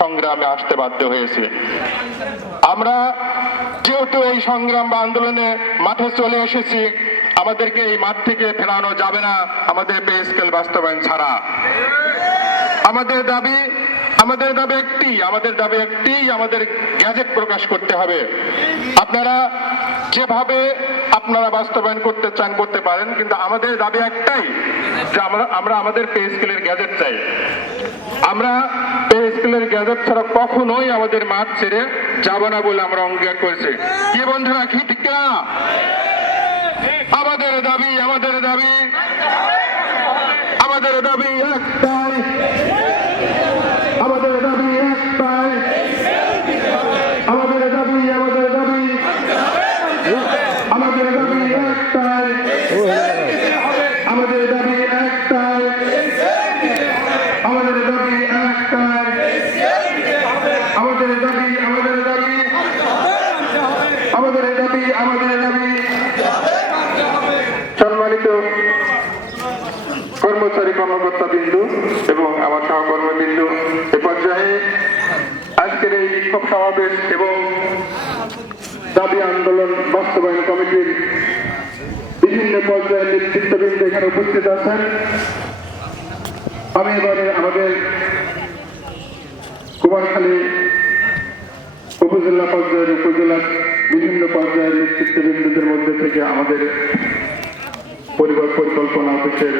সংগ্রামে আসতে বাধ্য হয়েছে। আমরা যেহেতু এই সংগ্রাম বা আন্দোলনে মাঠে চলে এসেছি, আমাদেরকে এই মাঠ থেকে ফেরানো যাবে না, আমাদের পে স্কেল বাস্তবায়ন ছাড়া। আমাদের দাবি আমাদের দাবি একটি, আমাদের দাবি একটি, আমাদের গ্যাজেট প্রকাশ করতে হবে। আপনারা যেভাবে আপনারা বাস্তবায়ন করতে চান, করতে পারেন, কিন্তু আমাদের দাবি একটাই, যে আমরা আমরা আমাদের পে স্কেলের গ্যাজেট চাই। আমরা পে স্কেলের গ্যাজেট ছাড়া কখনোই আমাদের মাঠ ছেড়ে যাব না বলে আমরা অঙ্গীকার করেছি। কি বন্ধুরা, কি ঠিক আমাদের দাবি আমাদের দাবি। আমাদের দাবি একটাই। আমাদের দাবি একটাই। আমাদের দাবি আমাদের দাবি। আমাদের দাবি আমাদের দাবি। আমাদের দাবি আমাদের দাবি। সম্মানিত কর্মচারী কর্মকর্তা বিন্দু এবং আমার সহকর্মী বিন্দু এ পর্যায়ে আজকের এই বিক্ষোভ সমাবেশ এবং দাবি আন্দোলন বাস্তবায়ন কমিটির বিভিন্ন পর্যায়ের নেতৃত্ববৃন্দ এখানে উপস্থিত আছেন। আমি এবারে আমাদের কুমারখালী উপজেলা পর্যায়ের উপজেলার বিভিন্ন পর্যায়ের নেতৃত্ববৃন্দদের মধ্যে থেকে আমাদের পরিবার পরিকল্পনা অফিসের